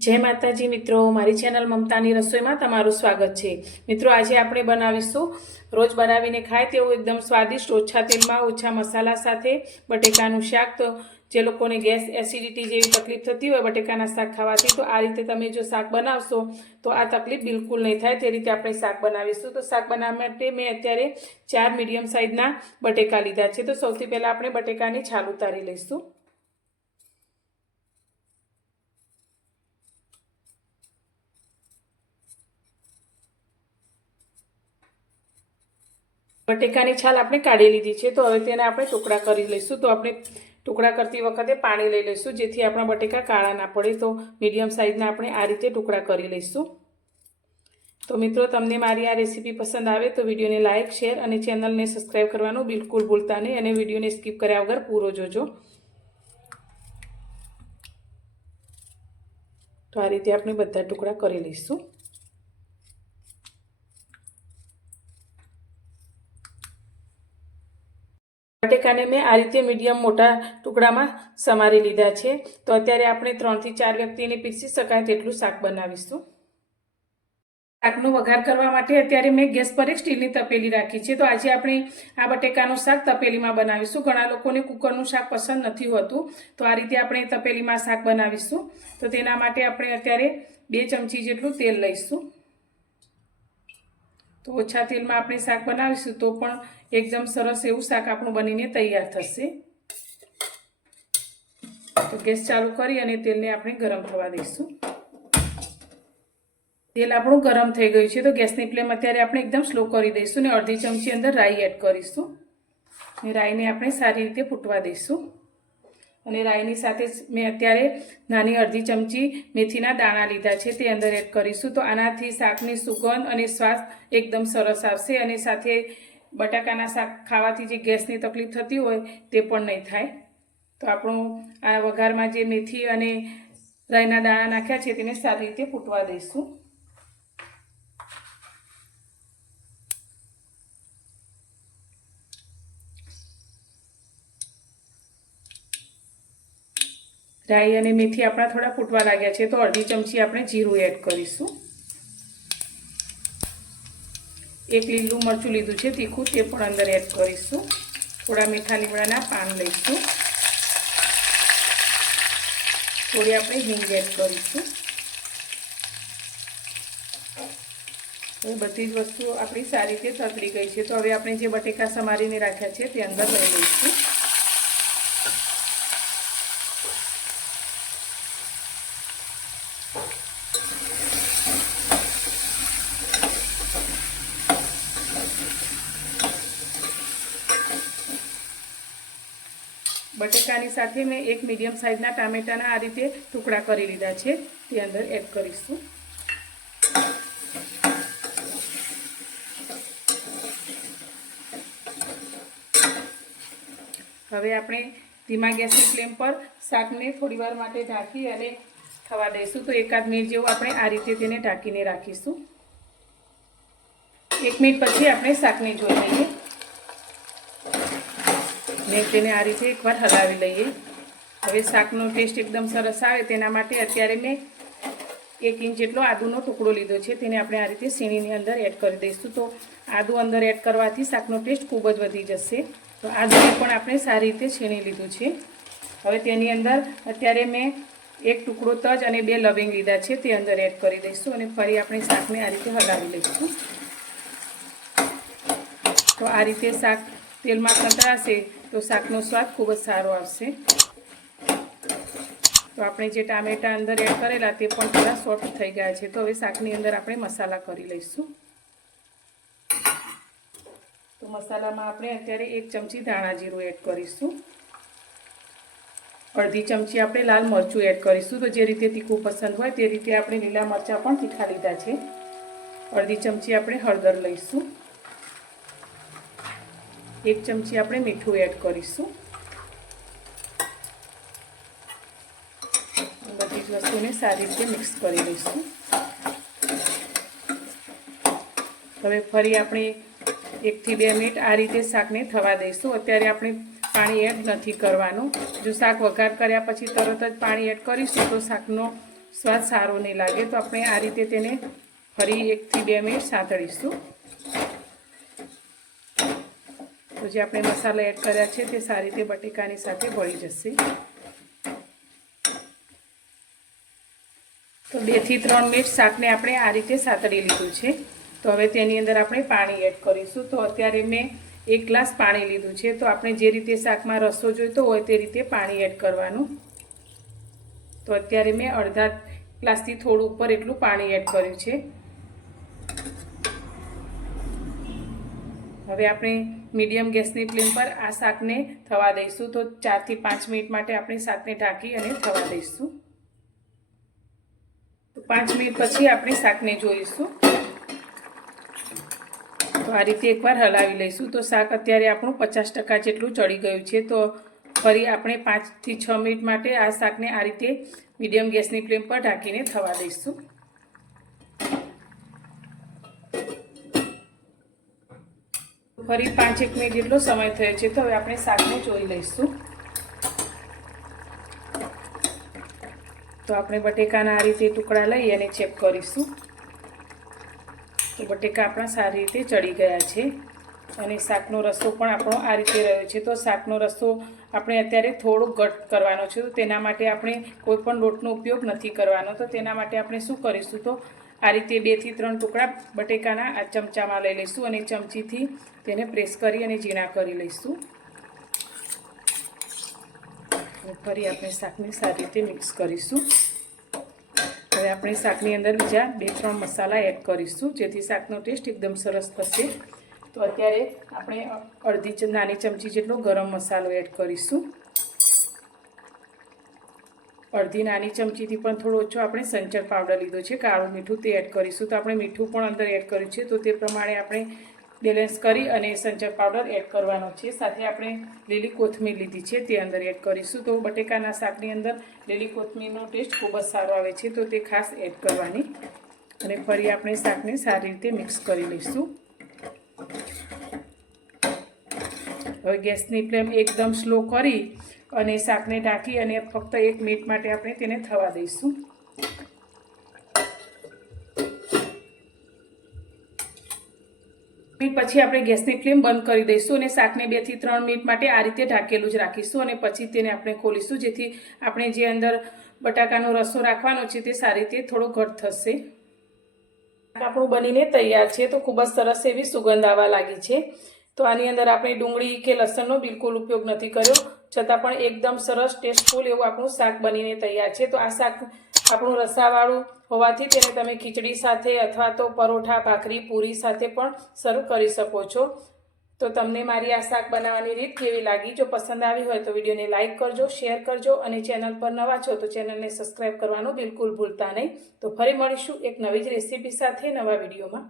જય માતાજી મિત્રો, મારી ચેનલ મમતાની રસોઈમાં તમારું સ્વાગત છે. મિત્રો, આજે આપણે બનાવીશું રોજ બનાવીને ખાય તેવું એકદમ સ્વાદિષ્ટ, ઓછા તેલમાં, ઓછા મસાલા સાથે બટેકાનું શાક. તો જે લોકોને ગેસ એસિડિટી જેવી તકલીફ થતી હોય બટેકાના શાક ખાવાથી, તો આ રીતે તમે જો શાક બનાવશો, તો આ તકલીફ બિલકુલ નહીં થાય. તે રીતે આપણે શાક બનાવીશું. તો શાક બનાવવા માટે મેં અત્યારે ચાર મીડિયમ સાઇઝના બટેકા લીધા છે. તો સૌથી પહેલાં આપણે બટેકાની છાલ ઉતારી લઈશું. બટેકાની છાલ આપણે કાઢી લીધી છે. તો હવે તેને આપણે ટુકડા કરી લઈશું. તો આપણે ટુકડા કરતી વખતે પાણી લઈ લઈશું, જેથી આપણા બટેકા કાળા ના પડે. તો મીડિયમ સાઇઝના આપણે આ રીતે ટુકડા કરી લઈશું. તો મિત્રો, તમને મારી આ રેસીપી પસંદ આવે તો વિડીયોને લાઇક શેર અને ચેનલને સબસ્ક્રાઈબ કરવાનું બિલકુલ ભૂલતા નહીં અને વિડીયોને સ્કીપ કર્યા વગર પૂરો જોજો. તો આ રીતે આપણે બધા ટુકડા કરી લઈશું. બટેકાને મેં આ રીતે મીડિયમ મોટા ટુકડામાં સમારી લીધા છે. તો અત્યારે આપણે ત્રણથી ચાર વ્યક્તિને પીરસી શકાય તેટલું શાક બનાવીશું. શાકનો વઘાર કરવા માટે અત્યારે મેં ગેસ પર એક સ્ટીલની તપેલી રાખી છે. તો આજે આપણે આ બટેકાનું શાક તપેલીમાં બનાવીશું. ઘણા લોકોને કુકરનું શાક પસંદ નથી હોતું. તો આ રીતે આપણે તપેલીમાં શાક બનાવીશું. તો તેના માટે આપણે અત્યારે બે ચમચી જેટલું તેલ લઈશું. તો ઓછા તેલમાં આપણે શાક બનાવીશું તો પણ એકદમ સરસ એવું શાક આપણું બનીને તૈયાર થશે. તો ગેસ ચાલુ કરી અને તેલને આપણે ગરમ થવા દઈશું. તેલ આપણું ગરમ થઈ ગયું છે તો ગેસની ફ્લેમ અત્યારે આપણે એકદમ સ્લો કરી દઈશું ને અડધી ચમચી અંદર રાઈ એડ કરીશું. ને રાઈને આપણે સારી રીતે ફૂટવા દઈશું. અને રાઈની સાથે મેં અત્યારે નાની અડધી ચમચી મેથીના દાણા લીધા છે, તે અંદર એડ કરીશું. તો આનાથી શાકની સુગંધ અને સ્વાદ એકદમ સરસ આવશે અને સાથે બટાકાના શાક ખાવાથી જે ગેસની તકલીફ થતી હોય તે પણ નહીં થાય. તો આપણું આ વઘારમાં જે મેથી અને રાઈના દાણા નાખ્યા છે, તેને સારી રીતે ફૂટવા દઈશું. રાઈ અને મેથી આપણા થોડા ફૂટવા લાગ્યા છે, તો અડધી ચમચી આપણે જીરું એડ કરીશું. એક લીલું મરચું લીધું છે, તીખું તે પણ અંદર એડ કરીશું. થોડા મીઠા લીમડાના પાન લઈશું. થોડી આપણે હિંગ એડ કરીશું. હવે બધી જ વસ્તુઓ આપણી સારી રીતે તતરી ગઈ છે, તો હવે આપણે જે બટેકા સમારીને રાખ્યા છે, તે અંદર લઈ લઈશું. બટેકાની સાથે મેં એક મીડિયમ સાઇઝના ટામેટાના આ રીતે ટુકડા કરી લીધા છે. તે અંદર એડ કરીશું. હવે આપણે ધીમા ગેસની ફ્લેમ પર શાકને થોડીવાર માટે ઢાંકી અને થવા દઈશું. તો એકાદ મિનિટ જેવું આપણે આ રીતે તેને ઢાંકીને રાખીશું. એક મિનિટ પછી આપણે શાકને જોઈ લઈએ. ને તેને આ રીતે એકવાર હલાવી લઈએ. હવે શાકનો ટેસ્ટ એકદમ સરસ આવે તેના માટે અત્યારે મેં એક ઇંચ જેટલો આદુનો ટુકડો લીધો છે, તેને આપણે આ રીતે સીણીની અંદર એડ કરી દઈશું. તો આદુ અંદર એડ કરવાથી શાકનો ટેસ્ટ ખૂબ જ વધી જશે. તો આદુને પણ આપણે સારી રીતે છીણી લીધું છે. હવે તેની અંદર અત્યારે મેં એક ટુકડો તજ અને બે લવિંગ લીધા છે, તે અંદર એડ કરી દઈશું અને ફરી આપણે શાકને આ રીતે હલાવી લઈશું. તો આ રીતે શાક તેલમાં સંતળાશે તો શાકનો સ્વાદ ખૂબ જ સારો આવશે. તો આપણે જે ટામેટા અંદર એડ કરેલા તે પણ થોડા સોફ્ટ થઈ ગયા છે. તો હવે શાકની અંદર આપણે મસાલા કરી લઈશું. તો મસાલામાં આપણે અત્યારે એક ચમચી ધાણા જીરું એડ કરીશું. અડધી ચમચી આપણે લાલ મરચું એડ કરીશું. તો જે રીતે તીખું પસંદ હોય તે રીતે આપણે લીલા મરચાં પણ તીખા લીધા છે. અડધી ચમચી આપણે હળદર લઈશું. એક ચમચી આપણે મીઠું એડ કરીશું. બધી જ વસ્તુને સારી રીતે મિક્સ કરી લઈશું. હવે ફરી આપણે એકથી બે મિનિટ આ રીતે શાકને થવા દઈશું. અત્યારે આપણે પાણી એડ નથી કરવાનું. જો શાક વઘાર કર્યા પછી તરત જ પાણી એડ કરીશું તો શાકનો સ્વાદ સારો નહીં લાગે. તો આપણે આ રીતે તેને ફરી એકથી બે મિનિટ સાંતળીશું. તો જે આપણે મસાલા એડ કર્યા છે તે સારી રીતે બટેકાની સાથે ભળી જશે. તો બેથી ત્રણ મિનિટ શાકને આપણે આ રીતે સાતડી લીધું છે. તો હવે તેની અંદર આપણે પાણી એડ કરીશું. તો અત્યારે મેં એક ગ્લાસ પાણી લીધું છે. તો આપણે જે રીતે શાકમાં રસો જોઈતો હોય તે રીતે પાણી એડ કરવાનું. તો અત્યારે મેં અડધા ગ્લાસથી થોડું ઉપર એટલું પાણી એડ કર્યું છે. હવે આપણે મીડિયમ ગેસની ફ્લેમ પર આ શાકને થવા દઈશું. તો ચારથી પાંચ મિનિટ માટે આપણે શાકને ઢાંકી અને થવા દઈશું. તો પાંચ મિનિટ પછી આપણે શાકને જોઈશું. તો આ રીતે એકવાર હલાવી લઈશું. તો શાક અત્યારે આપણું પચાસ ટકા જેટલું ચડી ગયું છે. તો ફરી આપણે પાંચથી છ મિનિટ માટે આ શાકને આ રીતે મીડિયમ ગેસની ફ્લેમ પર ઢાંકીને થવા દઈશું. ફરી પાંચ એક મિનિટ જેટલો સમય થયો છે, તો હવે આપણે શાકને જોઈ લઈશું. તો આપણે બટેકાના આ રીતે ટુકડા લઈ અને ચેક કરીશું. તો બટેકા આપણા સારી રીતે ચડી ગયા છે. અને શાકનો રસો પણ આપણો આ રીતે રહ્યો છે. તો શાકનો રસો આપણે અત્યારે થોડો ઘટ કરવાનો છે. તો તેના માટે આપણે કોઈ પણ લોટનો ઉપયોગ નથી કરવાનો. તો તેના માટે આપણે શું કરીશું? તો આ રીતે બેથી ત્રણ ટુકડા બટેકાના આ ચમચામાં લઈ લઈશું અને ચમચીથી તેને પ્રેસ કરી અને ઝીણા કરી લઈશું. ફરી આપણે શાકને સારી રીતે મિક્સ કરીશું. હવે આપણે શાકની અંદર બીજા બે, ત્રણ મસાલા એડ કરીશું જેથી શાકનો ટેસ્ટ એકદમ સરસ થશે. તો અત્યારે આપણે અડધી નાની ચમચી જેટલો ગરમ મસાલો એડ કરીશું. અડધી નાની ચમચીથી પણ થોડો ઓછો આપણે સંચર પાવડર લીધો છે, કાળું મીઠું તે એડ કરીશું. તો આપણે મીઠું પણ અંદર એડ કર્યું છે, તો તે પ્રમાણે આપણે બેલેન્સ કરી અને સંચર પાવડર એડ કરવાનો છે. સાથે આપણે લીલી કોથમીર લીધી છે, તે અંદર એડ કરીશું. તો બટેકાના શાકની અંદર લીલી કોથમીરનો ટેસ્ટ ખૂબ જ સારો આવે છે, તો તે ખાસ એડ કરવાની. અને ફરી આપણે શાકને સારી રીતે મિક્સ કરી લઈશું. હવે ગેસની ફ્લેમ એકદમ સ્લો કરી અને શાકને ઢાંકી અને ફક્ત એક મિનિટ માટે આપણે તેને થવા દઈશું. મિનિટ પછી આપણે ગેસની ફ્લેમ બંધ કરી દઈશું અને શાકને બેથી ત્રણ મિનિટ માટે આ રીતે ઢાંકેલું જ રાખીશું અને પછી તેને આપણે ખોલીશું, જેથી આપણે જે અંદર બટાકાનો રસો રાખવાનો છે તે સારી રીતે થોડો ઘટ થશે. આપણું બનીને તૈયાર છે, તો ખૂબ જ સરસ એવી સુગંધ આવવા લાગી છે. તો આની અંદર આપણે ડુંગળી કે લસણનો બિલકુલ ઉપયોગ નથી કર્યો. છતાં પણ એકદમ સરસ, ટેસ્ટફુલ એવું આપણું શાક બનીને તૈયાર છે. તો આ શાક આપણું રસાવાળું હોવાથી તેને તમે ખીચડી સાથે અથવા તો પરોઠા, ભાખરી, પૂરી સાથે પણ સર્વ કરી શકો છો. તો તમને મારી આ શાક બનાવવાની રીત કેવી લાગી? જો પસંદ આવી હોય તો વિડીયોને લાઇક કરજો, શેર કરજો અને ચેનલ પર નવા છો તો ચેનલને સબસ્ક્રાઈબ કરવાનું બિલકુલ ભૂલતા નહીં. તો ફરી મળીશું એક નવી જ રેસીપી સાથે નવા વિડીયોમાં.